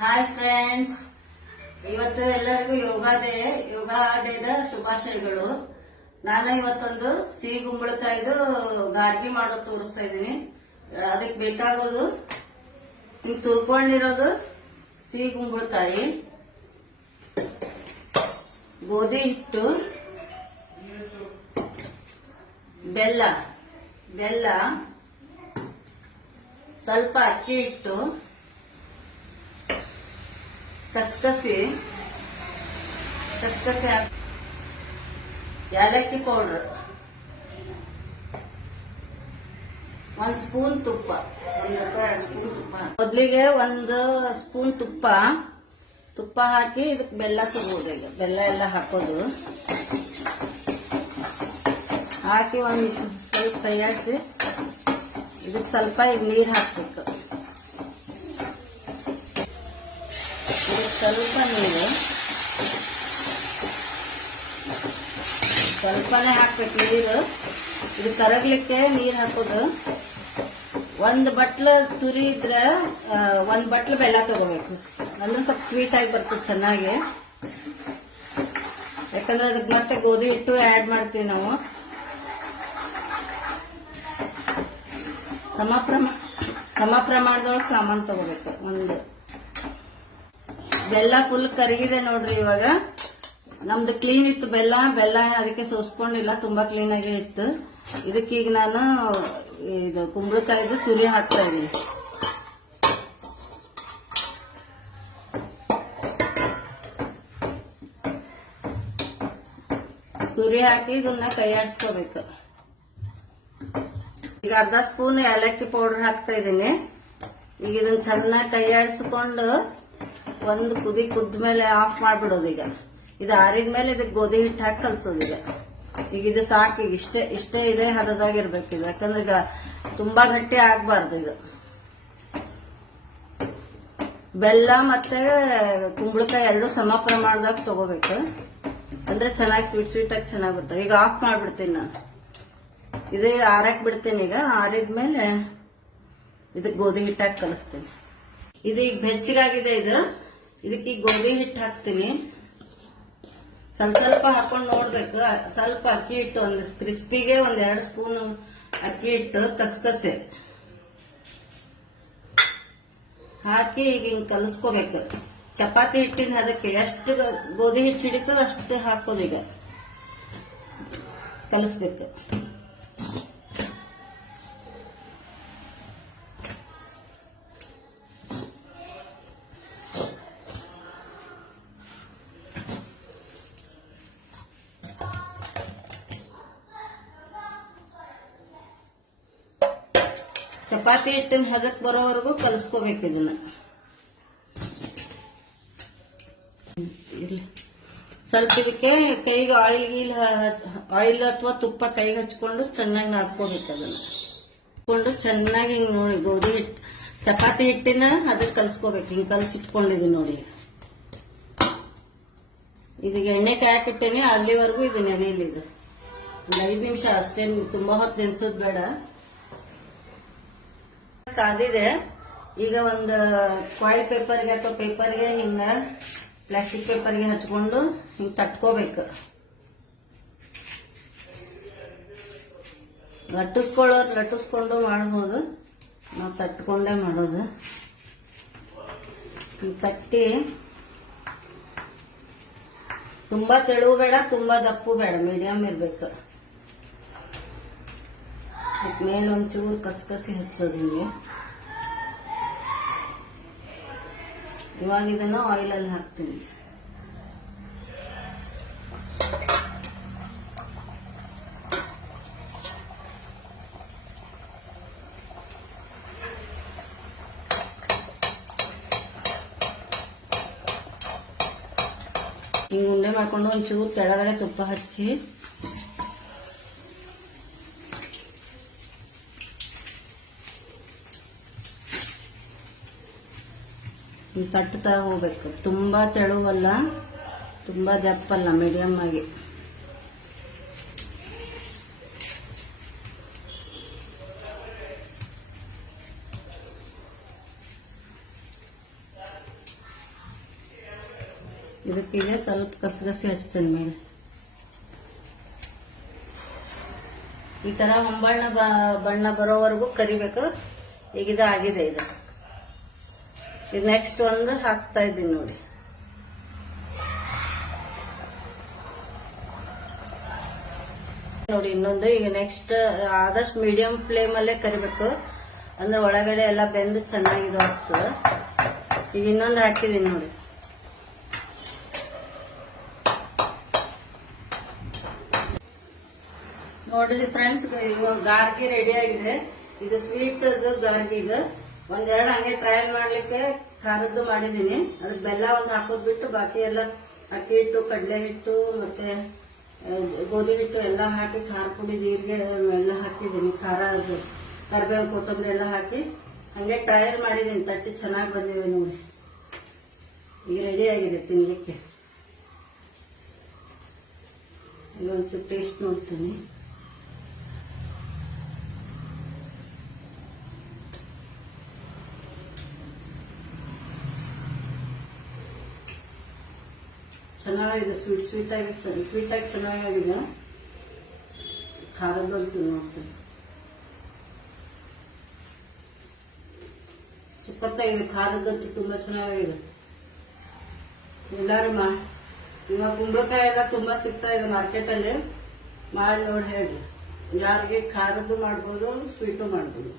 Hi friends, ಇವತ್ತು ಎಲ್ಲರಿಗೂ ಯೋಗ ಡೇದ ಶುಭಾಶಯಗಳು. ನಾನು ಇವತ್ತೊಂದು ಸಿಹಿ ಕುಂಬಳಕಾಯಿದು ಗಾರ್ಗಿ ಮಾಡೋದು ತೋರಿಸ್ತಾ ಇದ್ದೀನಿ. ಅದಕ್ಕೆ ಬೇಕಾಗೋದು ಈಗ ತುರ್ಕೊಂಡಿರೋದು ಸಿಹಿ ಕುಂಬಳಕಾಯಿ, ಗೋಧಿ ಹಿಟ್ಟು, ಬೆಲ್ಲ, ಸ್ವಲ್ಪ ಅಕ್ಕಿ ಹಿಟ್ಟು, ಕಸಕಸಿ, ಏಲಕ್ಕಿ ಪೌಡರ್, 1 ಸ್ಪೂನ್ ತುಪ್ಪ, 1 ಸ್ಪೂನ್ ತುಪ್ಪ. ಮೊದಲಿಗೆ 1 ಸ್ಪೂನ್ ತುಪ್ಪ ಹಾಕಿ ಇದಕ್ಕೆ ಬೆಲ್ಲ ಸುರಿಯೋದು. ಈಗ ಬೆಲ್ಲ ಎಲ್ಲ ಹಾಕೋದು, ಹಾಕಿ ಒಂದು ಸ್ವಲ್ಪ ತಯಾರಿಸಿ ಇದಕ್ಕೆ ಸ್ವಲ್ಪ ಈಗ ನೀರು ಹಾಕ್ಬೇಕು. ಸ್ವಲ್ಪ ನೀರು ಸ್ವಲ್ಪನೇ ಹಾಕ್ಬೇಕು. ನೀರು ಇದು ಕರಗ್ಲಿಕ್ಕೆ ನೀರು ಹಾಕೋದು. 1 ಬಟ್ಲು ತುರಿ ಇದ್ರೆ 1 ಬಟ್ಲು ಬೆಲ್ಲ ತಗೋಬೇಕು. ಅಂದ್ರೆ ಸ್ವಲ್ಪ ಸ್ವೀಟ್ ಆಗಿ ಬರ್ತದೆ ಚೆನ್ನಾಗಿ. ಯಾಕಂದ್ರೆ ಅದಕ್ಕೆ ಮತ್ತೆ ಗೋಧಿ ಹಿಟ್ಟು ಆಡ್ ಮಾಡ್ತೀವಿ ನಾವು. ಸಮ ಪ್ರಮಾಣದೊಳಗೆ ಸಾಮಾನು ತಗೋಬೇಕು. ಬೆಲ್ಲ ಫುಲ್ ಕರಗಿದೆ ನೋಡ್ರಿ. ಇವಾಗ ನಮ್ದು ಕ್ಲೀನ್ ಇತ್ತು ಬೆಲ್ಲ ಅದಕ್ಕೆ ಸೋಸ್ಕೊಂಡಿಲ್ಲ, ತುಂಬಾ ಕ್ಲೀನ್ ಆಗಿ ಇತ್ತು. ಇದಕ್ಕೀಗ ನಾನು ಇದು ಕುಂಬಳಕಾಯಿದು ತುರಿ ಹಾಕ್ತಾ ಇದ್ದೀನಿ. ತುರಿ ಹಾಕಿ ಇದನ್ನ ಕೈಯಾಡಿಸ್ಕೋಬೇಕು. ಈಗ 1/2 ಸ್ಪೂನ್ ಏಲಕ್ಕಿ ಪೌಡರ್ ಹಾಕ್ತಾ ಇದ್ದೀನಿ. ಈಗ ಇದನ್ನ ಚೆನ್ನಾಗಿ ಕೈಯಾಡಿಸ್ಕೊಂಡು ಒಂದು ಕುದಿ ಕುದ್ಮೇಲೆ ಆಫ್ ಮಾಡ್ಬಿಡೋದು. ಈಗ ಇದು ಆರಿದ್ಮೇಲೆ ಇದಕ್ಕೆ ಗೋಧಿ ಹಿಟ್ಟು ಹಾಕಿ ಕಲ್ಸೋದು. ಈಗ ಇದು ಸಾಕು. ಈಗ ಇಷ್ಟೇ ಇದೆ ಹದದಾಗಿರ್ಬೇಕು ಇದು. ಯಾಕಂದ್ರೆ ಈಗ ತುಂಬಾ ಗಟ್ಟಿ ಆಗ್ಬಾರ್ದು. ಇದು ಬೆಲ್ಲ ಮತ್ತೆ ಕುಂಬಳಕಾಯಿ ಎರಡು ಸಮ ಪ್ರಮಾಣದಾಗ ತಗೋಬೇಕು. ಅಂದ್ರೆ ಚೆನ್ನಾಗಿ ಸ್ವೀಟ್ ಆಗಿ ಚೆನ್ನಾಗಿ ಬರ್ತವೆ. ಈಗ ಆಫ್ ಮಾಡ್ಬಿಡ್ತೀನಿ ನಾನು. ಇದೇ ಆರಕ್ ಬಿಡ್ತೀನಿ. ಈಗ ಆರಿದ್ಮೇಲೆ ಇದಕ್ಕೆ ಗೋಧಿ ಹಿಟ್ಟು ಹಾಕಿ ಕಲಿಸ್ತೀನಿ. ಇದು ಈಗ ಬೆಚ್ಚಗಾಗಿದೆ. ಇದಕ್ಕೆ ಗೋಧಿ ಹಿಟ್ಟು ಹಾಕ್ತೀನಿ. ಸ್ವಲ್ಪ ಹಾಕೊಂಡು ನೋಡ್ಬೇಕು. ಸ್ವಲ್ಪ ಅಕ್ಕಿ ಹಿಟ್ಟು, ಒಂದು ಕ್ರಿಸ್ಪಿಗೆ 2 ಸ್ಪೂನ್ ಅಕ್ಕಿ ಹಿಟ್ಟು, ಕಸಕಸೆ ಹಾಕಿ ಈಗ ಹಿಂಗ್ ಕಲಸ್ಕೋಬೇಕು. ಚಪಾತಿ ಹಿಟ್ಟಿನ ಅದಕ್ಕೆ ಎಷ್ಟು ಗೋಧಿ ಹಿಟ್ಟು ಹಿಡಿತದ ಅಷ್ಟು ಹಾಕೋದು. ಈಗ ಕಲಸ್ಬೇಕು. ಚಪಾತಿ ಹಿಟ್ಟಿನ ಹದಕ್ಕೆ ಬರೋವರೆಗೂ ಕಲಸ್ಕೋಬೇಕು. ಇದನ್ನ ಸ್ವಲ್ಪ ಇದಕ್ಕೆ ಕೈಗೆ ಆಯಿಲ್ ಅಥವಾ ತುಪ್ಪ ಕೈಗೆ ಹಚ್ಕೊಂಡು ಚೆನ್ನಾಗಿ ನಾದ್ಕೋಬೇಕು. ಅದನ್ನ ಹಾಕೊಂಡು ಚೆನ್ನಾಗಿ ಹಿಂಗ್ ನೋಡಿ ಗೋಧಿ ಹಿಟ್ಟು ಚಪಾತಿ ಹಿಟ್ಟಿನ ಅದಕ್ಕೆ ಕಲಸ್ಕೋಬೇಕು. ಹಿಂಗ್ ಕಲಸಿಟ್ಕೊಂಡಿದ್ದೀನಿ ನೋಡಿ. ಇದೀಗ ಎಣ್ಣೆ ಕಾಯಕಿಟ್ಟೇನೆ ಅಲ್ಲಿವರೆಗೂ ಇದು ನೆನೆಯಲ್ಲಿ. ಇದು 5 ನಿಮಿಷ ಅಷ್ಟೇ, ತುಂಬಾ ಹೊತ್ತು ನೆನ್ಸೋದು ಬೇಡ. ಕಾದಿದೆ. ಈಗ ಒಂದು ಫಾಯಿಲ್ ಪೇಪರ್ಗೆ ಅಥವಾ ಪೇಪರ್ಗೆ ಹಿಂಗ ಪ್ಲಾಸ್ಟಿಕ್ ಪೇಪರ್ಗೆ ಹಚ್ಕೊಂಡು ಹಿಂಗ್ ತಟ್ಕೋಬೇಕು. ಲಟ್ಟಿಸ್ಕೊಂಡು ಮಾಡಬಹುದು. ನಾವು ತಟ್ಕೊಂಡೇ ಮಾಡೋದು. ತಟ್ಟಿ ತುಂಬಾ ತೆಳು ಬೇಡ, ತುಂಬಾ ದಪ್ಪು ಬೇಡ, ಮೀಡಿಯಂ ಇರ್ಬೇಕು. ಮೇಲೆ ಒಂಚೂರು ಕಸಕಸಿ ಹಚ್ಚೋದು ಹಿಂಗೆ. ಇವಾಗ ಇದನ್ನು ಆಯಿಲಲ್ಲಿ ಹಾಕ್ತೀನಿ. ಹಿಂಗೆ ಉಂಡೆ ಮಾಡ್ಕೊಂಡು ಒಂಚೂರು ಕೆಳಗಡೆ ತುಪ್ಪ ಹಚ್ಚಿ ತಟ್ಟುತ್ತಾ ಹೋಗ್ಬೇಕು. ತುಂಬಾ ತೆಳುವಲ್ಲ, ತುಂಬಾ ದಪ್ಪಲ್ಲ, ಮೀಡಿಯಂ ಆಗಿ. ಇದಕ್ಕೀಗ ಸ್ವಲ್ಪ ಕಸಗಸಿ ಹಚ್ತೇನೆ ಮೇಲೆ. ಈ ತರ ಹೊಂಬಣ್ಣ ಬಣ್ಣ ಬರೋವರೆಗೂ ಕರಿಬೇಕು. ಈಗ ಇದು ಆಗಿದೆ. ಇದು ನೆಕ್ಸ್ಟ್ ಒಂದು ಹಾಕ್ತಾ ಇದ್ದೀನಿ ನೋಡಿ. ನೋಡಿ ಇನ್ನೊಂದು. ಈಗ ನೆಕ್ಸ್ಟ್ ಆದಷ್ಟು ಮೀಡಿಯಂ ಫ್ಲೇಮ್ ಅಲ್ಲೇ ಕರಿಬೇಕು, ಅಂದ್ರೆ ಒಳಗಡೆ ಎಲ್ಲ ಬೆಂದು ಚೆನ್ನಾಗಿ ಆಗ್ತದೆ. ಈಗ ಇನ್ನೊಂದು ಹಾಕಿದೀನಿ ನೋಡಿ. ನೋಡಿದ್ರಿ ಫ್ರೆಂಡ್ಸ್, ಗಾರ್ಗಿ ರೆಡಿ ಆಗಿದೆ. ಇದು ಸ್ವೀಟ್ ಗಾರ್ಗಿ. ಇದು ಒಂದೆರಡು ಹಂಗೆ ಟ್ರಯಲ್ ಮಾಡ್ಲಿಕ್ಕೆ ಖಾರದ್ದು ಮಾಡಿದೀನಿ. ಅದಕ್ಕೆ ಬೆಲ್ಲ ಒಂದು ಹಾಕೋದ್ ಬಿಟ್ಟು ಬಾಕಿ ಎಲ್ಲ ಅಕ್ಕಿ ಹಿಟ್ಟು, ಕಡಲೆ ಹಿಟ್ಟು ಮತ್ತೆ ಗೋಧಿ ಹಿಟ್ಟು ಎಲ್ಲ ಹಾಕಿ ಖಾರ ಪುಡಿ, ಜೀರಿಗೆ ಎಲ್ಲ ಹಾಕಿದೀನಿ. ಖಾರ, ಕರಿಬೇವು, ಕೊತ್ತಂಬರಿ ಎಲ್ಲ ಹಾಕಿ ಹಂಗೆ ಟ್ರಯಲ್ ಮಾಡಿದೀನಿ. ತಟ್ಟಿ ಚೆನ್ನಾಗಿ ಬಂದಿವೆ ನೋಡಿ. ಈಗ ರೆಡಿ ಆಗಿದೆ ತಿನ್ಲಿಕ್ಕೆ. ಈಗ ಒಂಚೂರು ಟೇಸ್ಟ್ ನೋಡ್ತೀನಿ. ಚೆನ್ನಾಗಿದೆ. ಸ್ವೀಟ್ ಆಗಿ ಚೆನ್ನಾಗಿದೆ. ಖಾರದಂತೂ ನೋಡ್ತೀನಿ. ಸಖತ್ತಾಗಿದೆ. ಖಾರದಂತೂ ತುಂಬಾ ಚೆನ್ನಾಗಿದೆ. ಎಲ್ಲಾರು ಇವಾಗ ಕುಂಬಳಕಾಯಿ ಎಲ್ಲ ತುಂಬಾ ಸಿಗ್ತಾ ಇದೆ ಮಾರ್ಕೆಟ್ ಅಲ್ಲಿ. ಮಾಡಿ ನೋಡಿ ಹೇಳ್ರಿ. ಯಾರಿಗೆ ಖಾರದ್ದು ಮಾಡ್ಬೋದು, ಸ್ವೀಟು ಮಾಡ್ಬೋದು.